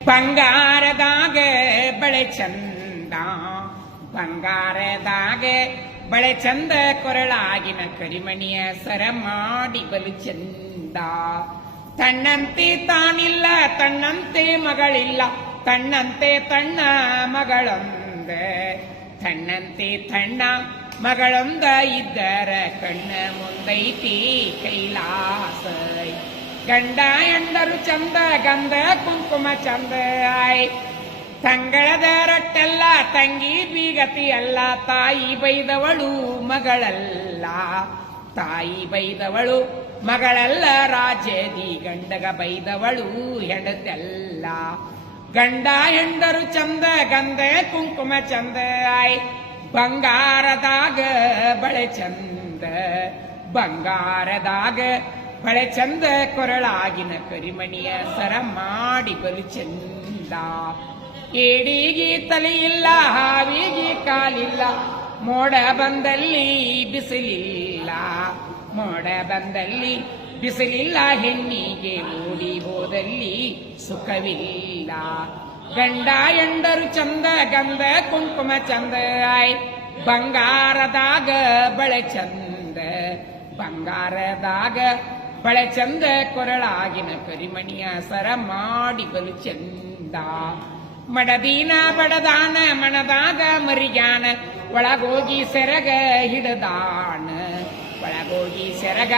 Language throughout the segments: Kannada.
ಬಂಗಾರದಾಗ ಬಳೆ ಚಂದ, ಬಂಗಾರದಾಗ ಬಳೆ ಚಂದ, ಕೊರಳಾಗಿನ ಕರಿಮಣಿಯ ಸರ ಮಾಡಿ ಬಲು ಚಂದ. ತನ್ನಂತೆ ತಾನಿಲ್ಲ, ತನ್ನಂತೆ ಮಗಳಿಲ್ಲ, ತನ್ನಂತೆ ತಣ್ಣ ಮಗಳೊಂದ, ತನ್ನಂತೆ ತಣ್ಣ ಮಗಳೊಂದ ಇದ್ದರ ಕಣ್ಣ ಮುಂದೈತಿ ಕೈಲಾಸ. ಗಂಡ ಎಂಡರು ಚಂದ, ಗಂಧ ಕುಂಕುಮ ಚಂದ, ತಂಗಳದ ರಟ್ಟೆಲ್ಲ ತಂಗಿ ಬೀಗತಿ ಅಲ್ಲ. ತಾಯಿ ಬೈದವಳು ಮಗಳಲ್ಲ, ತಾಯಿ ಬೈದವಳು ಮಗಳಲ್ಲ. ರಾಜೇದಿ ಗಂಡಗ ಬೈದವಳು ಹೆಂಡತಲ್ಲ. ಗಂಡ ಹೆಂಡರು ಚಂದ, ಗಂಧ ಕುಂಕುಮ ಚಂದ, ಬಂಗಾರದಾಗ ಬಳೆ ಚಂದ, ಬಂಗಾರದಾಗ ಬಳೆ ಚಂದ, ಕೊರಳಾಗಿನ ಕರಿಮಣಿಯ ಸರ ಮಾಡಿ ಬಲು ಚಂದ. ಏಡಿಗೆ ತಲೆಯಿಲ್ಲ, ಹಾವಿಗೆ ಕಾಲಿಲ್ಲ, ಮೋಡ ಬಂದಲ್ಲಿ ಬಿಸಿಲಿಲ್ಲ, ಮೋಡ ಬಂದಲ್ಲಿ ಬಿಸಿಲಿಲ್ಲ, ಹೆಣ್ಣಿಗೆ ಓಡಿ ಹೋದಲ್ಲಿ ಸುಖವಿಲ್ಲ. ಗಂಡ ಎಂಡರು ಚಂದ, ಗಂಧ ಕುಂಕುಮ ಚಂದ, ಬಂಗಾರದಾಗ ಬಳೆ ಚಂದ, ಬಂಗಾರದಾಗ ಬಳೆ ಚಂದ, ಕೊರಳಾಗಿನ ಕರಿಮಣಿಯ ಸರ ಮಾಡಿ ಬಲು ಚಂದ. ಮಡದೀನ ಬಡದಾನ ಮಣದಾಗ ಮರಿಗಾನ, ಒಳಗೋಗಿ ಸೆರಗ ಹಿಡದಾಣ, ಒಳಗೋಗಿ ಸೆರಗ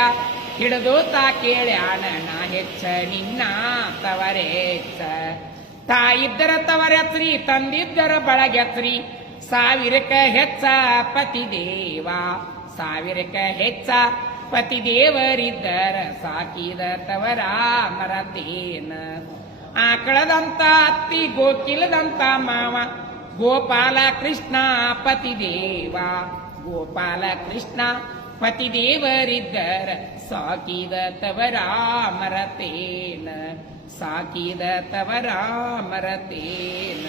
ಹಿಡಿದು ತಾ ಕೇಳ್ಯಾಣ, ನಾ ಹೆಚ್ಚ ನಿನ್ನ ತವರೆಚ್ಚ. ತಾಯಿದ್ದರ ತವರೆತ್ರಿ, ತಂದಿದ್ದರ ಬಳಗೆತ್ರಿ, ಸಾವಿರಕ್ಕ ಹೆಚ್ಚ ಪತಿದೇವ, ಸಾವಿರಕ್ಕ ಹೆಚ್ಚ ಪತಿದೇವರಿದ್ದರ ಸಾಕಿದ ತವರ ಮರತೇನ. ಆಕಳದಂತ ಅತ್ತಿ, ಗೋಕಿಲದಂತ ಮಾವ, ಗೋಪಾಲ ಕೃಷ್ಣ ಪತಿದೇವ, ಗೋಪಾಲ ಕೃಷ್ಣ ಪತಿದೇವರಿದ್ದರ ಸಾಕಿದ ತವರ ಮರತೇನ, ಸಾಕಿದ ತವರ ಮರತೇನ.